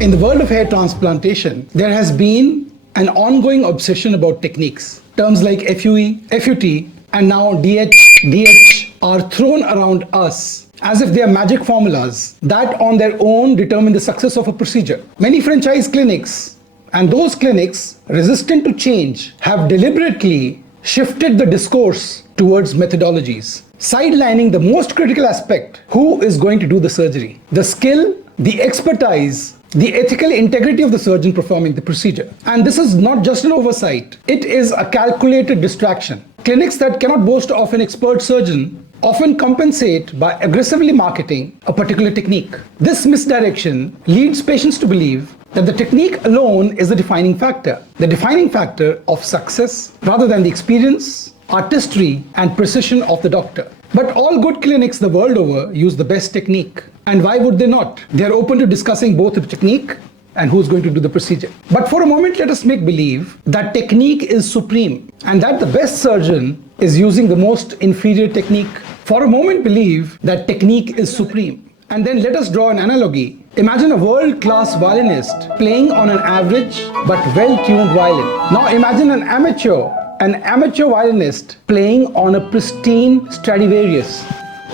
In the world of hair transplantation, there has been an ongoing obsession about techniques. Terms like FUE, FUT, and now DH are thrown around us as if they are magic formulas that on their own determine the success of a procedure. Many franchise clinics and those clinics resistant to change have deliberately shifted the discourse towards methodologies, sidelining the most critical aspect: who is going to do the surgery, the skill, the expertise, the ethical integrity of the surgeon performing the procedure. And this is not just an oversight, it is a calculated distraction. Clinics that cannot boast of an expert surgeon often compensate by aggressively marketing a particular technique. This misdirection leads patients to believe that the technique alone is the defining factor of success, rather than the experience, artistry, and precision of the doctor. But all good clinics the world over use the best technique. And why would they not? They are open to discussing both the technique and who's going to do the procedure. But for a moment, let us make believe that technique is supreme and that the best surgeon is using the most inferior technique. For a moment, believe that technique is supreme. And then let us draw an analogy. Imagine a world-class violinist playing on an average but well-tuned violin. Now imagine an amateur violinist playing on a pristine Stradivarius.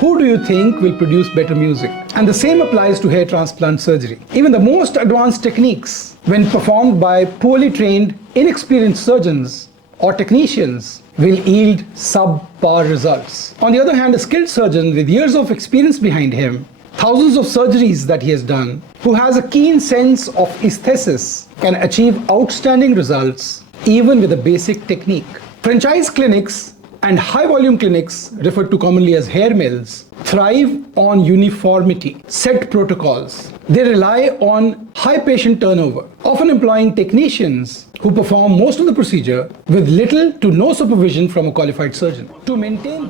Who do you think will produce better music? And the same applies to hair transplant surgery. Even the most advanced techniques, when performed by poorly trained, inexperienced surgeons or technicians, will yield subpar results. On the other hand, a skilled surgeon with years of experience behind him, thousands of surgeries that he has done, who has a keen sense of aesthesis, can achieve outstanding results even with a basic technique. Franchise clinics and high-volume clinics, referred to commonly as hair mills, thrive on uniformity, set protocols. They rely on high patient turnover, often employing technicians who perform most of the procedure with little to no supervision from a qualified surgeon. To maintain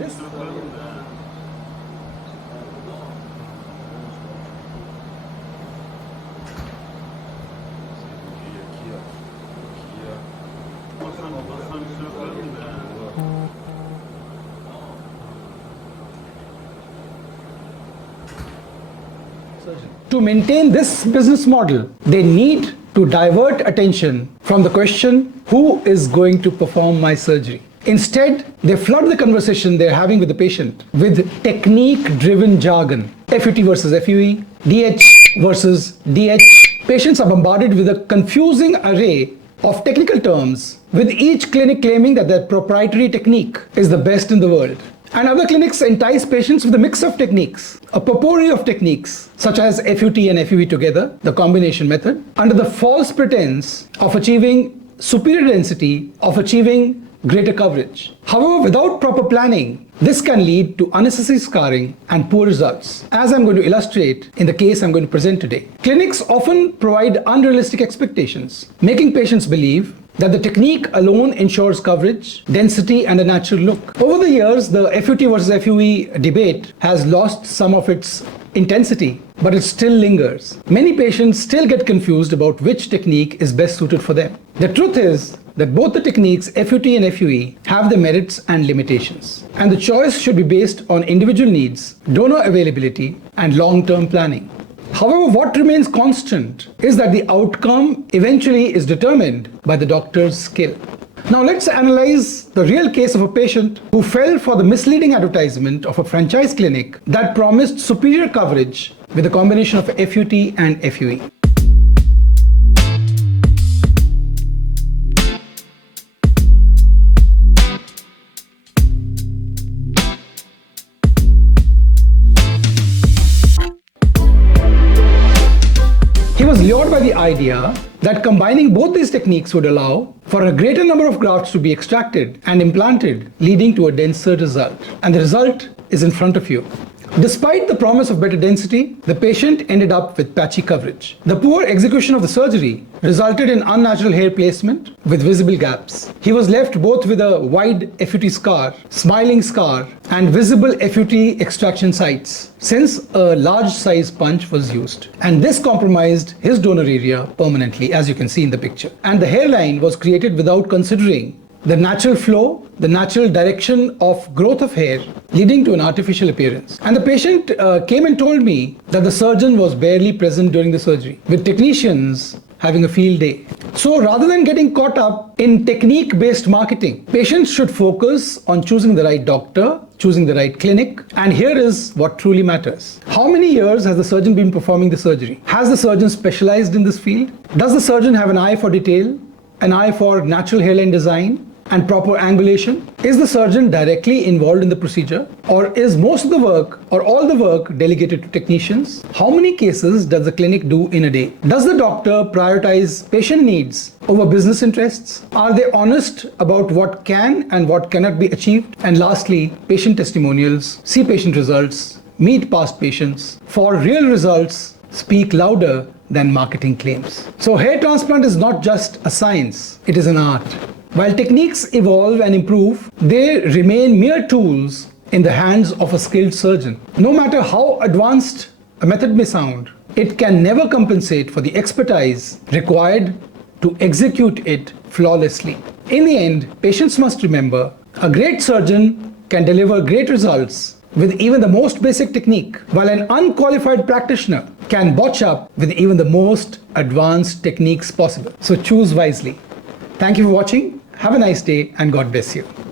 this, business model, they need to divert attention from the question, who is going to perform my surgery? Instead, they flood the conversation they're having with the patient with technique-driven jargon. FUT versus FUE, DH versus DH. Patients are bombarded with a confusing array of technical terms, with each clinic claiming that their proprietary technique is the best in the world. And other clinics entice patients with a mix of techniques, a potpourri of techniques, such as FUT and FUE together, the combination method, under the false pretense of achieving superior density, of achieving greater coverage. However, without proper planning, this can lead to unnecessary scarring and poor results, as I'm going to illustrate in the case I'm going to present today. Clinics often provide unrealistic expectations, making patients believe that the technique alone ensures coverage, density, and a natural look. Over the years, the FUT versus FUE debate has lost some of its intensity, but it still lingers. Many patients still get confused about which technique is best suited for them. The truth is that both the techniques FUT and FUE have their merits and limitations, and the choice should be based on individual needs, donor availability, and long-term planning. However, what remains constant is that the outcome eventually is determined by the doctor's skill. Now let's analyze the real case of a patient who fell for the misleading advertisement of a franchise clinic that promised superior coverage with a combination of FUT and FUE. He was lured by the idea that combining both these techniques would allow for a greater number of grafts to be extracted and implanted, leading to a denser result. And the result is in front of you. Despite the promise of better density, the patient ended up with patchy coverage. The poor execution of the surgery resulted in unnatural hair placement with visible gaps. He was left both with a wide FUT scar, smiling scar, and visible FUT extraction sites, since a large size punch was used. And this compromised his donor area permanently, as you can see in the picture. And the hairline was created without considering the natural flow the natural direction of growth of hair, leading to an artificial appearance. And the patient came and told me that the surgeon was barely present during the surgery, with technicians having a field day. So rather than getting caught up in technique-based marketing, patients should focus on choosing the right doctor, choosing the right clinic, and here is what truly matters. How many years has the surgeon been performing the surgery? Has the surgeon specialized in this field? Does the surgeon have an eye for detail, an eye for natural hairline design, and proper angulation? Is the surgeon directly involved in the procedure, or is most of the work or all the work delegated to technicians? How many cases does the clinic do in a day? Does the doctor prioritize patient needs over business interests? Are they honest about what can and what cannot be achieved? And lastly, patient testimonials, see patient results, meet past patients. For real results, speak louder than marketing claims. So hair transplant is not just a science, it is an art. While techniques evolve and improve, they remain mere tools in the hands of a skilled surgeon. No matter how advanced a method may sound, it can never compensate for the expertise required to execute it flawlessly. In the end, patients must remember, a great surgeon can deliver great results with even the most basic technique, while an unqualified practitioner can botch up with even the most advanced techniques possible. So choose wisely. Thank you for watching. Have a nice day and God bless you.